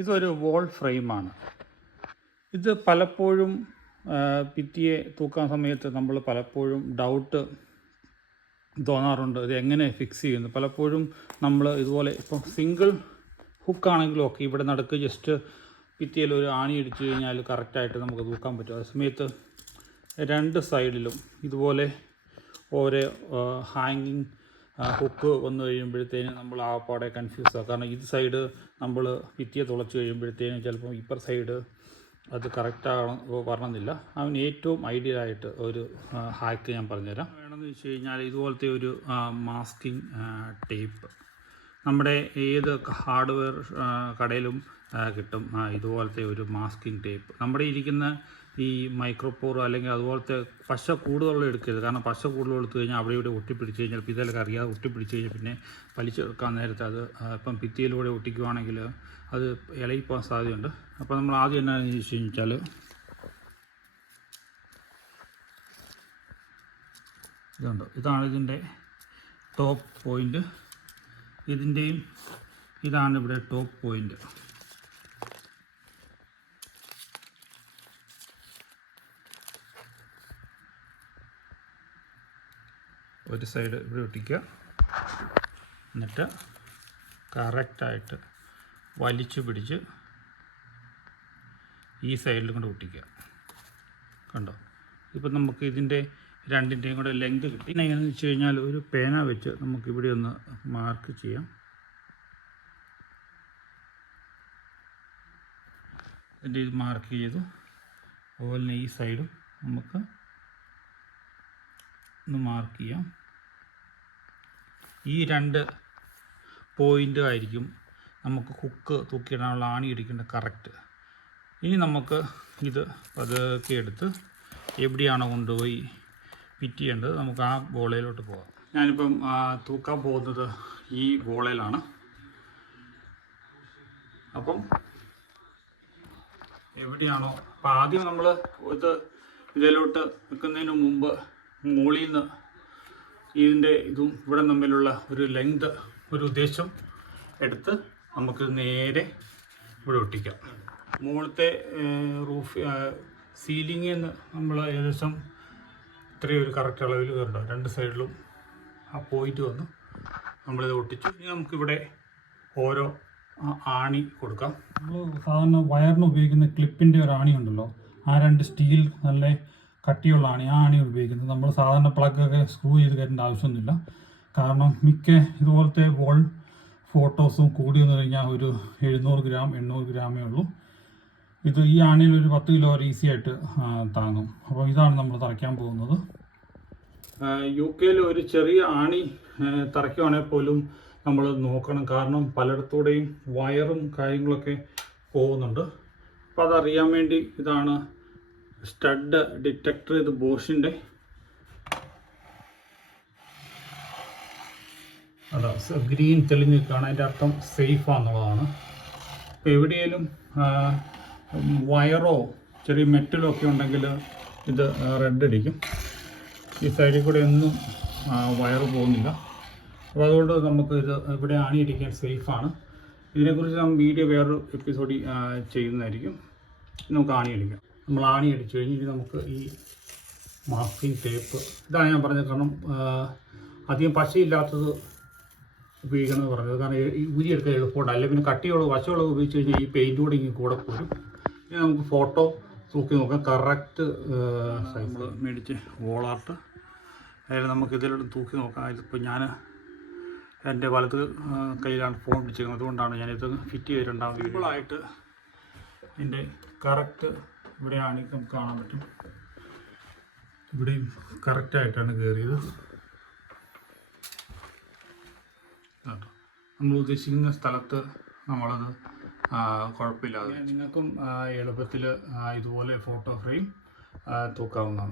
ഇതൊരു വോൾ ഫ്രെയിമാണ് ഇത് പലപ്പോഴും ഭിത്തിയെ തൂക്കാൻ സമയത്ത് നമ്മൾ പലപ്പോഴും ഡൗട്ട് തോന്നാറുണ്ട്. ഇത് എങ്ങനെ ഫിക്സ് ചെയ്യുന്നു? പലപ്പോഴും നമ്മൾ ഇതുപോലെ ഇപ്പോൾ സിംഗിൾ ഹുക്കാണെങ്കിലും ഒക്കെ ഇവിടെ നടക്ക് ജസ്റ്റ് ഭിത്തിയിൽ ഒരു ആണി അടിച്ചു കഴിഞ്ഞാൽ കറക്റ്റായിട്ട് നമുക്ക് തൂക്കാൻ പറ്റും. അതേ സമയത്ത് രണ്ട് സൈഡിലും ഇതുപോലെ ഓരോ ഹാങ്ങിങ് ഹുക്ക് വന്നു കഴിയുമ്പോഴത്തേനും നമ്മൾ ആ പാടെ കൺഫ്യൂസ് ആകും കാരണം ഇത് സൈഡ് നമ്മൾ ഭിത്തിയെ തുളച്ച് കഴിയുമ്പോഴത്തേനും ചിലപ്പം ഇപ്പർ സൈഡ് അത് കറക്റ്റാണ് പറഞ്ഞില്ല അവൻ ഏറ്റവും ഐഡിയൽ ആയിട്ട് ഒരു ഹാക്ക് ഞാൻ പറഞ്ഞുതരാം. വേണമെന്ന് വെച്ച് കഴിഞ്ഞാൽ ഇതുപോലത്തെ ഒരു മാസ്കിംഗ് ടേപ്പ് നമ്മുടെ ഏത് ഹാർഡ്വെയർ കടയിലും കിട്ടും. ഇതുപോലത്തെ ഒരു മാസ്കിംഗ് ടേപ്പ് നമ്മുടെ ഇരിക്കുന്ന ഈ മൈക്രോപോർ അല്ലെങ്കിൽ അതുപോലത്തെ പശ കൂടുതലുള്ള എടുക്കരുത്. കാരണം പശ കൂടുതൽ എടുത്തു കഴിഞ്ഞാൽ അവിടെ ഇവിടെ ഒട്ടിപ്പിടിച്ച് കഴിഞ്ഞാൽ പിതലൊക്കെ അറിയാതെ ഒട്ടിപ്പിടിച്ച് കഴിഞ്ഞാൽ പിന്നെ വലിച്ചെടുക്കാൻ നേരത്തെ അത് ഇപ്പം ഭിത്തിയിലൂടെ ഒട്ടിക്കുവാണെങ്കിൽ അത് ഇളകിപ്പോകാൻ സാധ്യതയുണ്ട്. അപ്പോൾ നമ്മൾ ആദ്യം എന്നാന്ന് ചോദിച്ചു കഴിഞ്ഞാൽ ഇതുണ്ട്? ഇതാണ് ഇതിന്റെ ടോപ്പ് പോയിന്റ്. ഇതിന്റെയും ഇതാണ് ഇവിടെ ടോപ്പ് പോയിന്റ്. ഒരു സൈഡ് ഇവിടെ ഒട്ടിക്കുക. എന്നിട്ട് കറക്റ്റായിട്ട് വലിച്ചു പിടിച്ച് ഈ സൈഡിലും കൂടെ ഒട്ടിക്കുക. കണ്ടോ? ഇപ്പം നമുക്ക് ഇതിന്റെ രണ്ടിന്റെയും കൂടെ ലെങ്ത് കിട്ടി. പിന്നെ എങ്ങനെയാണെന്ന് വെച്ച് കഴിഞ്ഞാൽ ഒരു പേന വെച്ച് നമുക്ക് ഇവിടെ ഒന്ന് മാർക്ക് ചെയ്യാം. ഇതിന്റെ ഇത് മാർക്ക് ചെയ്തു. അതുപോലെ തന്നെ ഈ സൈഡും നമുക്ക് ഒന്ന് മാർക്ക് ചെയ്യാം. ഈ രണ്ട് പോയിന്റ് ആയിരിക്കും നമുക്ക് ഹുക്ക് തൂക്കിയിടാനുള്ള ആണി ഇടിക്കേണ്ട കറക്റ്റ് ഇനി നമുക്ക് ഇത് പതുക്കെ എടുത്ത് എവിടെയാണോ കൊണ്ടുപോയി ഫിറ്റ് ചെയ്യേണ്ടത് നമുക്ക് ആ ഗോളയിലോട്ട് പോകാം. ഞാനിപ്പം തൂക്കാൻ പോകുന്നത് ഈ ഗോളയിലാണ് അപ്പം എവിടെയാണോ അപ്പം ആദ്യം നമ്മൾ ഇത് ഇതിലോട്ട് വെക്കുന്നതിന് മുമ്പ് മുകളിൽ നിന്ന് ഇതിന്റെ ഇതും ഇവിടെ തമ്മിലുള്ള ഒരു ലെങ്ത് ഒരു ഉദ്ദേശം എടുത്ത് നമുക്ക് നേരെ ഇവിടെ ഒട്ടിക്കാം. മുകളിലത്തെ റൂഫ് സീലിംഗ് എന്ന് നമ്മൾ ഏകദേശം ഇത്രയും ഒരു കറക്റ്റ് അളവിൽ കണ്ടോ? രണ്ട് സൈഡിലും ആ പോയിന്റ് വന്നു. നമ്മളിത് ഒട്ടിച്ചു. ഇനി നമുക്കിവിടെ ഓരോ ആണി കൊടുക്കാം. നമ്മൾ സാധാരണ വയറിന് ഉപയോഗിക്കുന്ന ക്ലിപ്പിന്റെ ഒരു ആണി ഉണ്ടല്ലോ. ആ രണ്ട് സ്റ്റീൽ നല്ല കട്ടിയുള്ള ആണി ആ ആണി ഉപയോഗിക്കുന്നത്. നമ്മൾ സാധാരണ പ്ലഗൊക്കെ സ്ക്രൂ ചെയ്ത് കയറ്റേണ്ട ആവശ്യമൊന്നുമില്ല. കാരണം മിക്ക ഇതുപോലത്തെ വോൾ ഫോട്ടോസും കൂടി വന്നു കഴിഞ്ഞാൽ ഒരു എഴുന്നൂറ് ഗ്രാം എണ്ണൂറ് ഗ്രാമേ ഉള്ളൂ. ഇത് ഈ ആണിയിൽ ഒരു പത്ത് കിലോ വരെ ഈസി ആയിട്ട് താങ്ങും. അപ്പോൾ ഇതാണ് നമ്മൾ തറയ്ക്കാൻ പോകുന്നത്. യു കെയിൽ ഒരു ചെറിയ ആണി തറയ്ക്കുവാണെങ്കിൽ പോലും നമ്മൾ നോക്കണം. കാരണം പലയിടത്തൂടെയും വയറും കാര്യങ്ങളൊക്കെ പോകുന്നുണ്ട്. അപ്പോൾ അതറിയാൻ വേണ്ടി ഇതാണ് സ്റ്റഡ് ഡിറ്റക്ടർ ഇത് ബോഷിന്റെ അതാ ഗ്രീൻ തെളിഞ്ഞ് നിൽക്കുകയാണ്. അതിന്റെ അർത്ഥം സേഫ് ആണെന്നുള്ളതാണ്. ഇപ്പോൾ എവിടെയെങ്കിലും വയറോ ചെറിയ മെറ്റലോ ഒക്കെ ഉണ്ടെങ്കിൽ ഇത് റെഡ് അടിക്കും. ഈ സൈഡിൽ കൂടെ ഒന്നും വയർ പോകുന്നില്ല. അപ്പോൾ അതുകൊണ്ട് നമുക്ക് ഇത് ഇവിടെ ആണിയടിക്കാൻ സേഫാണ് ഇതിനെക്കുറിച്ച് നമ്മൾ വീഡിയോ വേറൊരു എപ്പിസോഡിൽ ചെയ്യുന്നതായിരിക്കും. നമുക്ക് ആണിയടിക്കാം നമ്മൾ ആണി അടിച്ചു. കഴിഞ്ഞ് ഇനി നമുക്ക് ഈ മാസ്കിങ് ടേപ്പ് ഇതാണ് ഞാൻ പറഞ്ഞത്. കാരണം അധികം പശയില്ലാത്തത് ഉപയോഗിക്കണമെന്ന് പറഞ്ഞത്. കാരണം ഈ- ഊരിയെടുക്കാൻ എളുപ്പമുണ്ട്. അല്ലെങ്കിൽ പിന്നെ കട്ടിയുള്ള വശമുള്ളത് ഉപയോഗിച്ച് കഴിഞ്ഞാൽ ഈ പെയിന്റ് കൂടെ ഇങ്ങനെ കൂടെ പോരും. ഇനി നമുക്ക് ഫോട്ടോ തൂക്കി നോക്കാം. കറക്റ്റ് നമ്മൾ മേടിച്ച് വോളാർട്ട് അതിൽ നമുക്ക് ഇതിലോട്ട് തൂക്കി നോക്കാം. അതിപ്പോൾ ഞാൻ എന്റെ വലത് കയ്യിലാണ് ഫോൺ പിടിച്ചിരിക്കുന്നത്. അതുകൊണ്ടാണ് ഞാനിത് ഫിറ്റ് ചെയ്തിട്ടുണ്ടാകും സിമ്പിളായിട്ട് ഇതിന്റെ കറക്റ്റ് ഇവിടെയാണ് നമുക്ക് കാണാൻ പറ്റും. ഇവിടെയും കറക്റ്റായിട്ടാണ് കയറിയത് നമ്മൾ ഉദ്ദേശിക്കുന്ന സ്ഥലത്ത് നമ്മളത് കുഴപ്പമില്ലാതെ നിങ്ങൾക്കും എളുപ്പത്തിൽ ഇതുപോലെ ഫോട്ടോ ഫ്രെയിം തൂക്കാവുന്നതാണ്.